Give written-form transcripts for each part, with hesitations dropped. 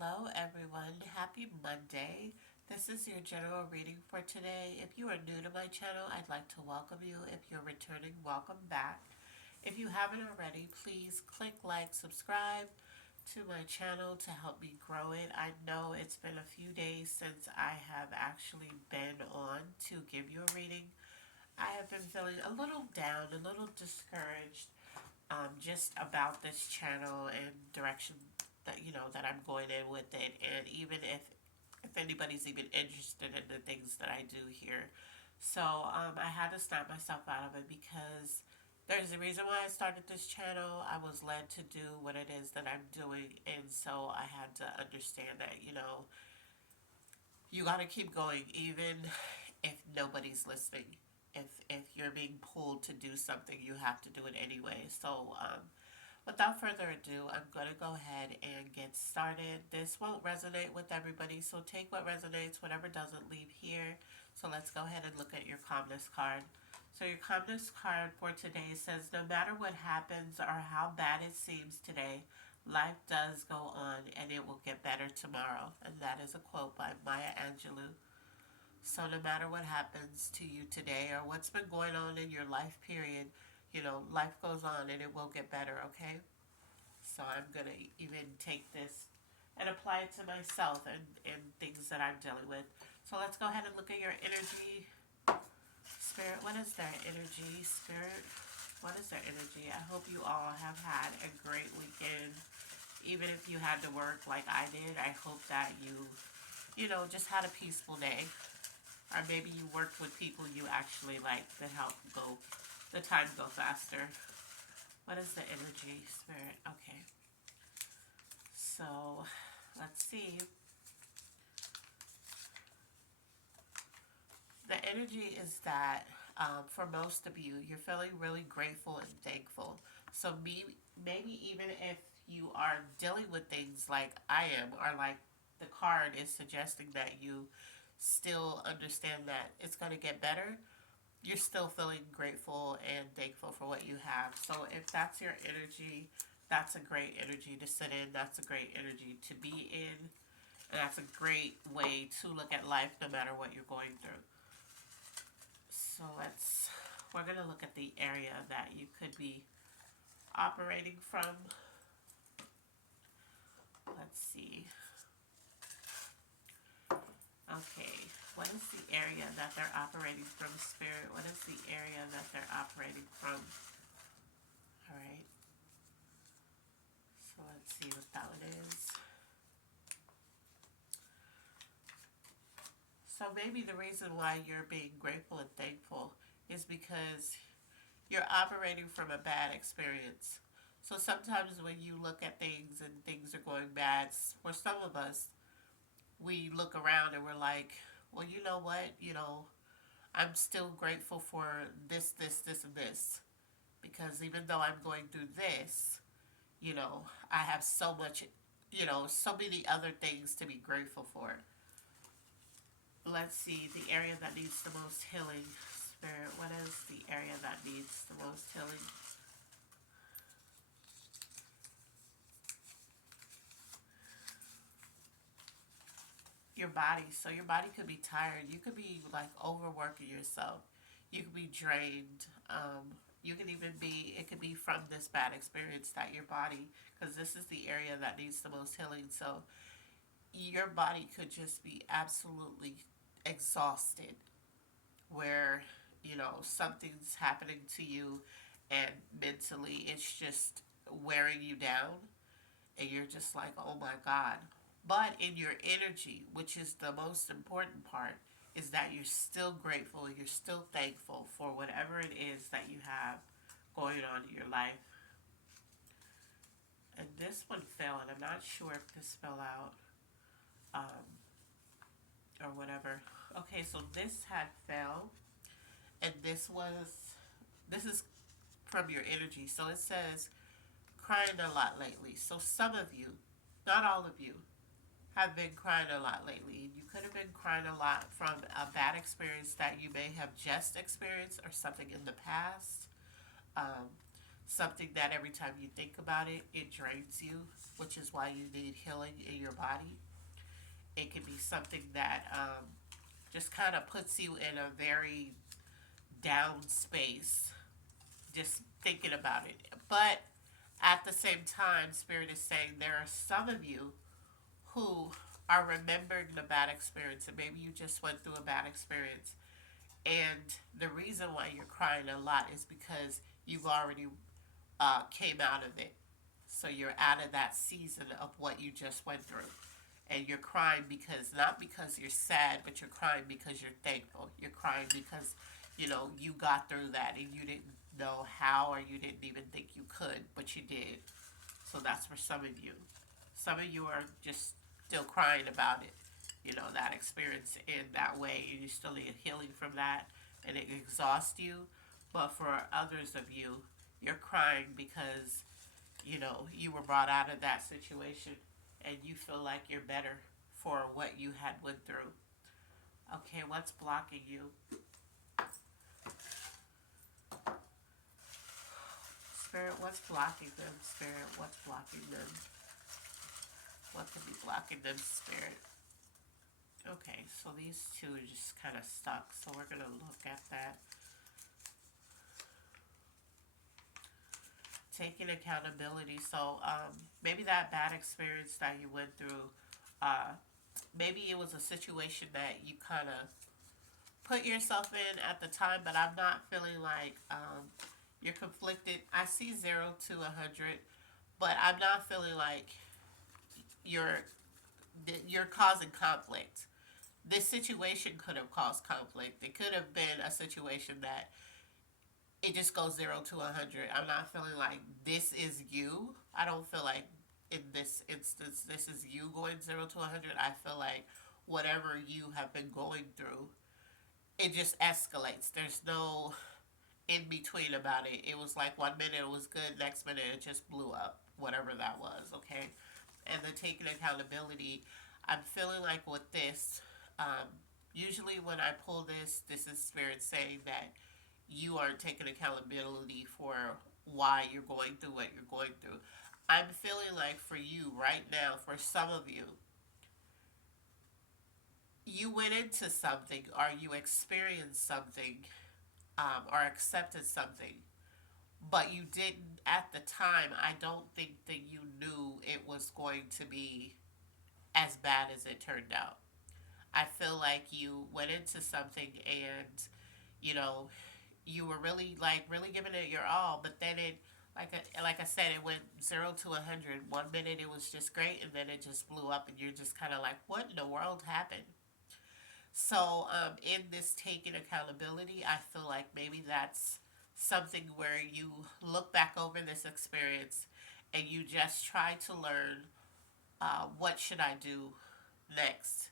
Hello, everyone. Happy Monday. This is your general reading for today. If you are new to my channel, I'd like to welcome you. If you're returning, welcome back. If you haven't already, please click like, subscribe to my channel to help me grow it. I know it's been a few days since I have actually been on to give you a reading. I have been feeling a little down, a little discouraged just about this channel and direction that I'm going in with it, and even if anybody's even interested in the things that I do here. So I had to snap myself out of it because there's a reason why I started this channel. I was led to do what it is that I'm doing, and so I had to understand that you got to keep going even if nobody's listening. If you're being pulled to do something, you have to do it anyway. So without further ado, I'm going to go ahead and get started. This won't resonate with everybody, so take what resonates, whatever doesn't, leave here. So let's go ahead and look at your calmness card. So your calmness card for today says, no matter what happens or how bad it seems today, life does go on and it will get better tomorrow. And that is a quote by Maya Angelou. So no matter what happens to you today or what's been going on in your life period, life goes on and it will get better, okay? So I'm going to even take this and apply it to myself and things that I'm dealing with. So let's go ahead and look at your energy. Spirit, what is their energy? Spirit, what is their energy? I hope you all have had a great weekend. Even if you had to work like I did, I hope that you just had a peaceful day. Or maybe you worked with people you actually like that help the time go faster. What is the energy, Spirit? Okay. So, let's see. The energy is that for most of you, you're feeling really grateful and thankful. So, maybe even if you are dealing with things like I am, or like the card is suggesting that you still understand that it's going to get better, you're still feeling grateful and thankful for what you have. So, if that's your energy, that's a great energy to sit in. That's a great energy to be in. And that's a great way to look at life no matter what you're going through. So we're going to look at the area that you could be operating from. Let's see. Okay, what is the area that they're operating from, Spirit? What is the area that they're operating from? All right, so let's see what that one is. So maybe the reason why you're being grateful and thankful is because you're operating from a bad experience. So sometimes when you look at things and things are going bad, for some of us, we look around and we're like, well, you know what? I'm still grateful for this, and this. Because even though I'm going through this, I have so much, so many other things to be grateful for. Let's see, the area that needs the most healing. Spirit, what is the area that needs the most healing? Your body. So your body could be tired. You could be like overworking yourself. You could be drained. You could even it could be from this bad experience that your body, because this is the area that needs the most healing. So your body could just be absolutely exhausted where, something's happening to you and mentally it's just wearing you down and you're just like, oh my God. But in your energy, which is the most important part, is that you're still grateful, you're still thankful for whatever it is that you have going on in your life. And this one fell, and I'm not sure if this fell out um, or whatever. Okay, so this had fell, and this is from your energy. So it says, crying a lot lately. So some of you, not all of you, have been crying a lot lately. You could have been crying a lot from a bad experience that you may have just experienced or something in the past. Um, something that every time you think about it, it drains you, which is why you need healing in your body. It can be something that just kind of puts you in a very down space, just thinking about it. But at the same time, Spirit is saying there are some of you who are remembering the bad experience, and maybe you just went through a bad experience. And the reason why you're crying a lot is because you've already came out of it. So you're out of that season of what you just went through. And you're crying because, not because you're sad, but you're crying because you're thankful. You're crying because, you got through that and you didn't know how, or you didn't even think you could, but you did. So that's for some of you. Some of you are just still crying about it, that experience in that way, and you still need healing from that, and it exhausts you. But for others of you, you're crying because, you were brought out of that situation and you feel like you're better for what you had went through. Okay, what's blocking you? Spirit, what's blocking them? Spirit, what's blocking them? What could be blocking them, Spirit? Okay, so these two are just kind of stuck, so we're going to look at that. Taking accountability. So maybe that bad experience that you went through, maybe it was a situation that you kind of put yourself in at the time, but I'm not feeling like you're conflicted. I see 0 to 100, but I'm not feeling like you're you're causing conflict. This situation could have caused conflict. It could have been a situation that it just goes 0 to 100. I'm not feeling like this is you. I don't feel like in this instance this is you going 0 to 100. I feel like whatever you have been going through, it just escalates. There's no in between about it. It was like 1 minute it was good, next minute it just blew up, whatever that was, okay? And then taking accountability, I'm feeling like with this, usually when I pull this, this is Spirit saying that you are taking accountability for why you're going through what you're going through. I'm feeling like for you right now, for some of you, you went into something or you experienced something or accepted something, but you didn't at the time. I don't think that you knew it was going to be as bad as it turned out. I feel like you went into something and, you know, you were really like really giving it your all, but then it like I said, it went 0 to 100. 1 minute it was just great, and then it just blew up, and you're just kind of like, what in the world happened? So, in this taking accountability, I feel like maybe that's something where you look back over this experience and you just try to learn what should I do next.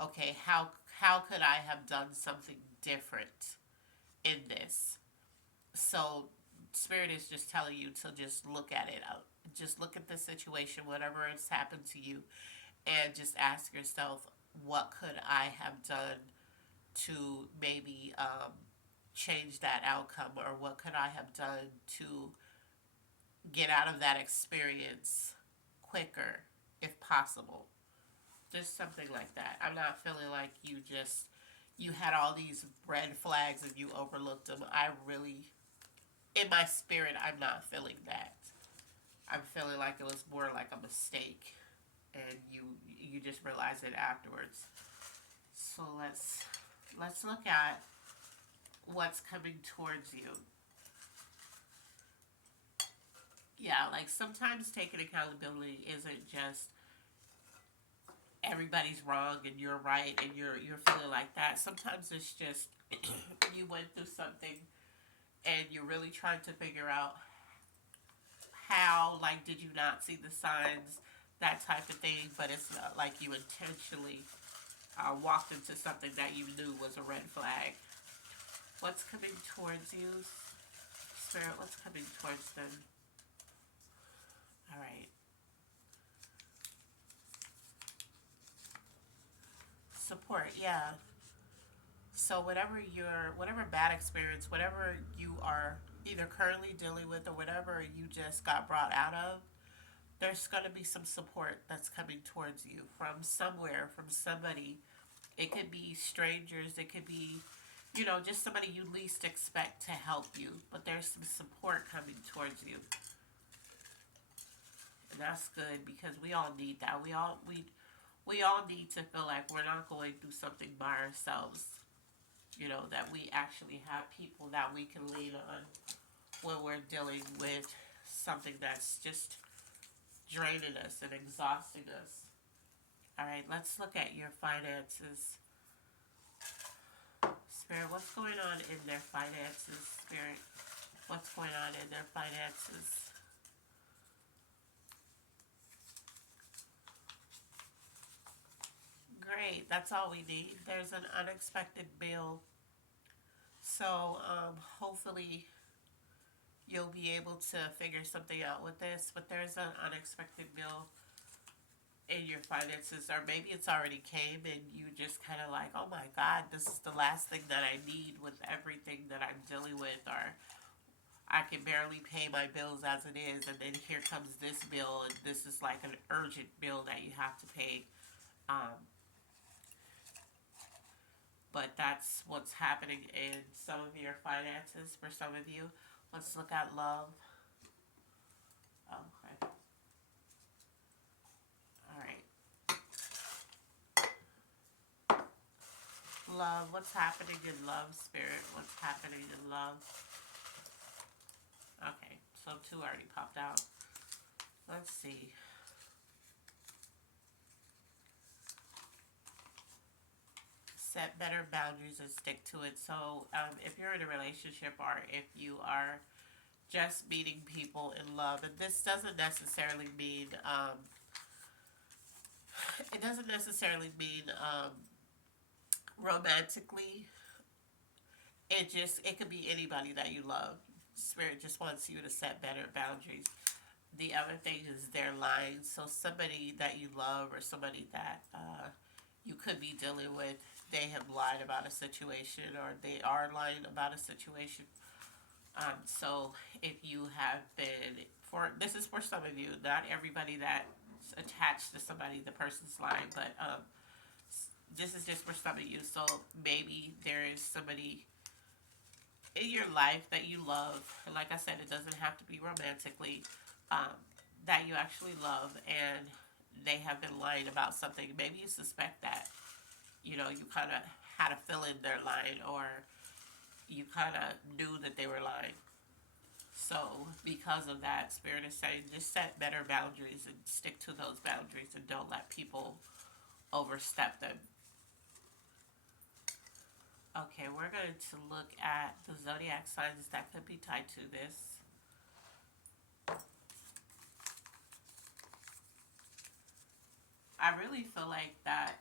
Okay, how could I have done something different in this? So Spirit is just telling you to just look at it. Just look at the situation, whatever has happened to you, and just ask yourself, what could I have done to maybe change that outcome, or what could I have done to get out of that experience quicker, if possible. Just something like that. I'm not feeling like you had all these red flags and you overlooked them. I really, in my spirit, I'm not feeling that. I'm feeling like it was more like a mistake, and you just realize it afterwards. So let's look at what's coming towards you. Yeah, like sometimes taking accountability isn't just everybody's wrong and you're right and you're feeling like that. Sometimes it's just you went through something and you're really trying to figure out how, like, did you not see the signs, that type of thing, but it's not like you intentionally walked into something that you knew was a red flag. What's coming towards you, Spirit? What's coming towards them? All right. Support, yeah. So whatever bad experience, whatever you are either currently dealing with or whatever you just got brought out of, there's going to be some support that's coming towards you from somewhere, from somebody. It could be strangers, it could be, just somebody you least expect to help you, but there's some support coming towards you. And that's good because we all need that. We all need to feel like we're not going through something by ourselves. That we actually have people that we can lean on when we're dealing with something that's just draining us and exhausting us. All right, let's look at your finances. Spirit, what's going on in their finances? Spirit, what's going on in their finances? Great, that's all we need. There's an unexpected bill. So, hopefully, you'll be able to figure something out with this. But there's an unexpected bill in your finances, or maybe it's already came and you just kind of like, oh my God, this is the last thing that I need with everything that I'm dealing with, or I can barely pay my bills as it is, and then here comes this bill, and this is like an urgent bill that you have to pay. Um, but that's what's happening in some of your finances for some of you. Let's look at love. Okay. All right. Love. What's happening in love, Spirit? What's happening in love? Okay. So two already popped out. Let's see. Set better boundaries and stick to it. So, if you're in a relationship or if you are just meeting people in love, and this doesn't necessarily mean, it doesn't necessarily mean romantically. It could be anybody that you love. Spirit just wants you to set better boundaries. The other thing is their lines. So somebody that you love or somebody that you could be dealing with, they have lied about a situation or they are lying about a situation. So if you have been, this is for some of you, not everybody that's attached to somebody, the person's lying, but this is just for some of you. So maybe there is somebody in your life that you love, and like I said, it doesn't have to be romantically, um, that you actually love, and they have been lying about something. Maybe you suspect that, you kind of had a feeling they're lying, or you kind of knew that they were lying. So, because of that, Spirit is saying just set better boundaries and stick to those boundaries and don't let people overstep them. Okay, we're going to look at the zodiac signs that could be tied to this. I really feel like that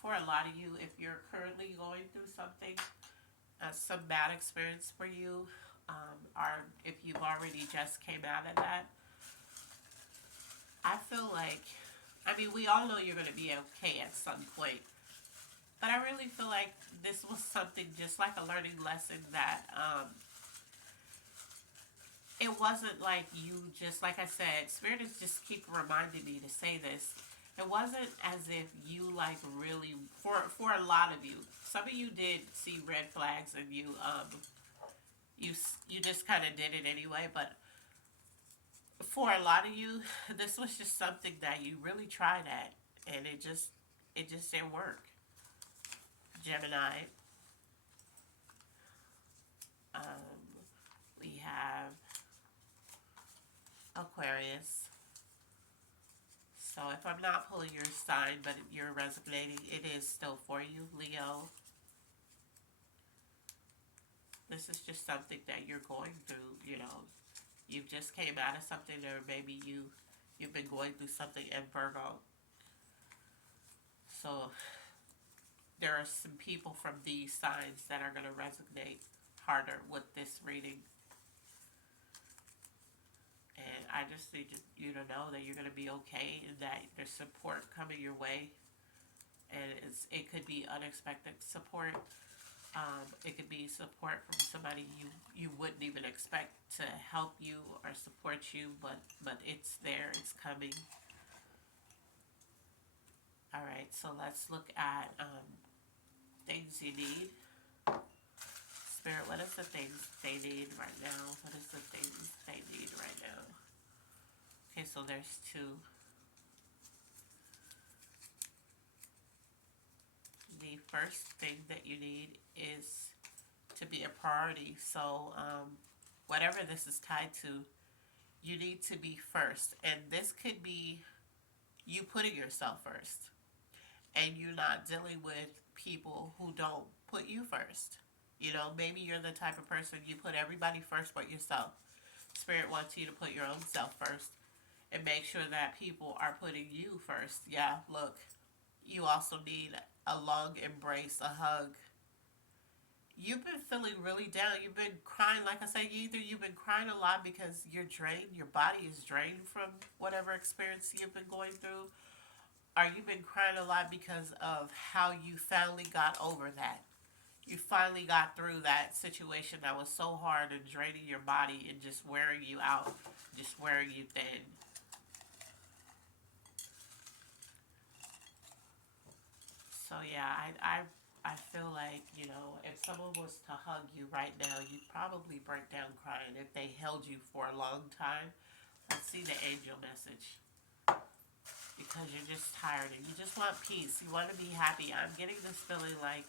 for a lot of you, if you're currently going through something, some bad experience for you, or if you've already just came out of that, I feel like, I mean, we all know you're going to be okay at some point, but I really feel like this was something just like a learning lesson that it wasn't like you just, like I said, Spirit is just keep reminding me to say this. It wasn't as if you like really, for a lot of you, some of you did see red flags and you you just kind of did it anyway, but for a lot of you, this was just something that you really tried at, and it just didn't work. Gemini. Um, we have Aquarius. So if I'm not pulling your sign, but you're resonating, it is still for you, Leo. This is just something that you're going through. You've just came out of something, or maybe you've been going through something in Virgo. So there are some people from these signs that are going to resonate harder with this reading. And I just need you to know that you're going to be okay and that there's support coming your way. And it could be unexpected support. It could be support from somebody you wouldn't even expect to help you or support you, but it's there, it's coming. All right, so let's look at things you need. Spirit, what is the things they need right now? What is the things they need right now? Okay, so there's two. The first thing that you need is to be a priority. So, whatever this is tied to, you need to be first. And this could be you putting yourself first and you not dealing with people who don't put you first. You know, maybe you're the type of person you put everybody first but yourself. Spirit wants you to put your own self first and make sure that people are putting you first. Yeah, look, you also need a long embrace, a hug. You've been feeling really down. You've been crying. Like I said, either you've been crying a lot because you're drained, your body is drained from whatever experience you've been going through, or you've been crying a lot because of how you finally got over that. You finally got through that situation that was so hard and draining your body and just wearing you out, just wearing you thin. So yeah, I feel like, if someone was to hug you right now, you'd probably break down crying. If they held you for a long time, let's see the angel message. Because you're just tired and you just want peace. You want to be happy. I'm getting this feeling like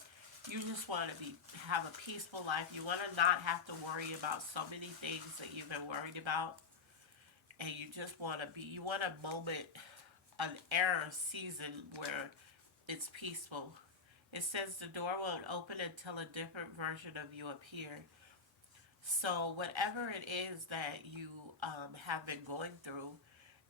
you just want to have a peaceful life. You want to not have to worry about so many things that you've been worried about. And you just want to be, you want a moment, an era season where it's peaceful. It says the door won't open until a different version of you appear. So whatever it is that you have been going through,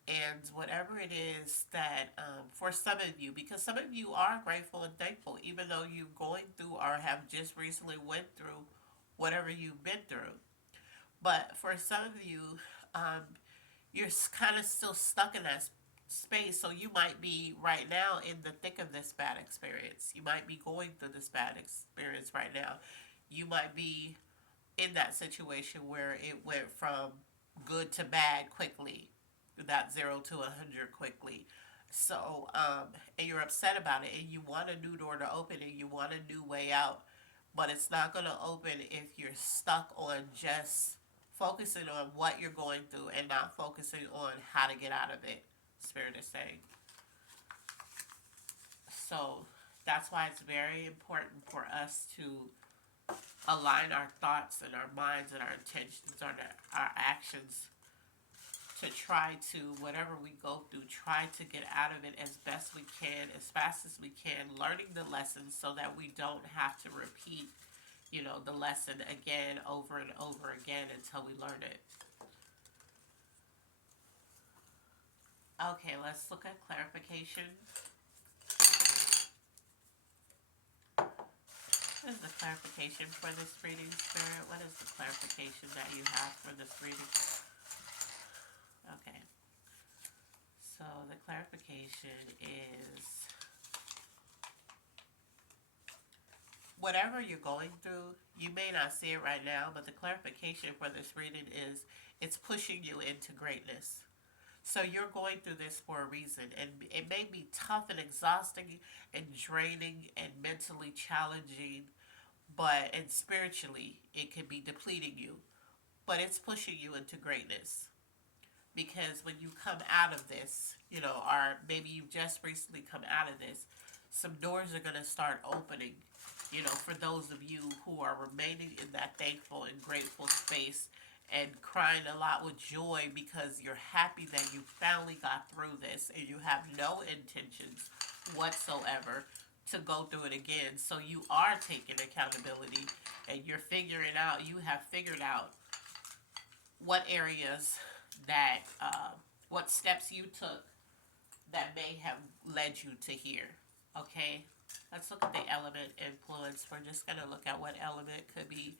and whatever it is that for some of you, because some of you are grateful and thankful, even though you're going through or have just recently went through whatever you've been through. But for some of you, um, you're kind of still stuck in that space. So you might be right now in the thick of this bad experience. You might be going through this bad experience right now. You might be in that situation where it went from good to bad quickly, that 0 to 100 quickly. So, and you're upset about it, and you want a new door to open, and you want a new way out, but it's not going to open if you're stuck on just focusing on what you're going through and not focusing on how to get out of it. Spirit is saying. So that's why it's very important for us to align our thoughts and our minds and our intentions and our actions to try to, whatever we go through, try to get out of it as best we can, as fast as we can, learning the lessons so that we don't have to repeat, the lesson again, over and over again until we learn it. Okay, let's look at clarification. What is the clarification for this reading, Spirit? What is the clarification that you have for this reading? Okay. So the clarification is whatever you're going through, you may not see it right now, but the clarification for this reading is it's pushing you into greatness. So you're going through this for a reason, and it may be tough and exhausting and draining and mentally challenging, and spiritually it can be depleting you, but it's pushing you into greatness. Because when you come out of this, or maybe you've just recently come out of this, some doors are going to start opening, for those of you who are remaining in that thankful and grateful space and crying a lot with joy because you're happy that you finally got through this and you have no intentions whatsoever to go through it again. So you are taking accountability and you have figured out what areas that, what steps you took that may have led you to here. Okay, let's look at the element influence. We're just going to look at what element could be.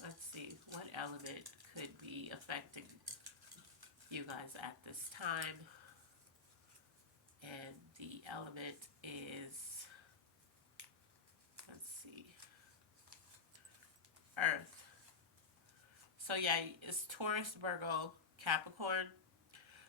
Let's see, what element could be affecting you guys at this time. And The element is, let's see, Earth. So yeah, it's Taurus, Virgo, Capricorn.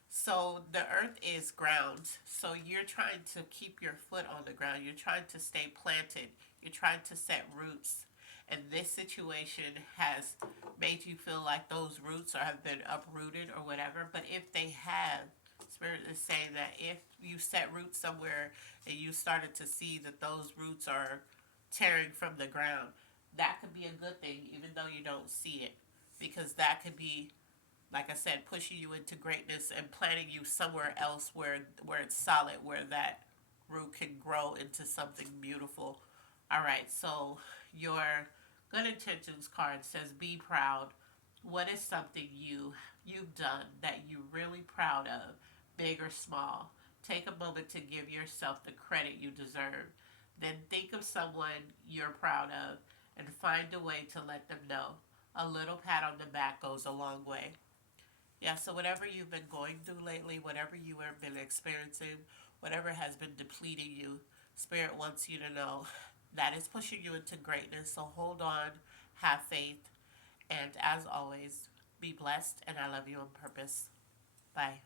So the earth is ground. So you're trying to keep your foot on the ground. You're trying to stay planted. You're trying to set roots. And this situation has made you feel like those roots have been uprooted or whatever. But if they have, Spirit is saying that if you set roots somewhere and you started to see that those roots are tearing from the ground, that could be a good thing, even though you don't see it. Because that could be, like I said, pushing you into greatness and planting you somewhere else where it's solid, where that root can grow into something beautiful. All right, so your good intentions card says be proud. What is something you've done that you're really proud of, big or small? Take a moment to give yourself the credit you deserve. Then think of someone you're proud of and find a way to let them know. A little pat on the back goes a long way. Yeah, so whatever you've been going through lately, whatever you have been experiencing, whatever has been depleting you, Spirit wants you to know that is pushing you into greatness. So hold on, have faith, and as always, be blessed, and I love you on purpose. Bye.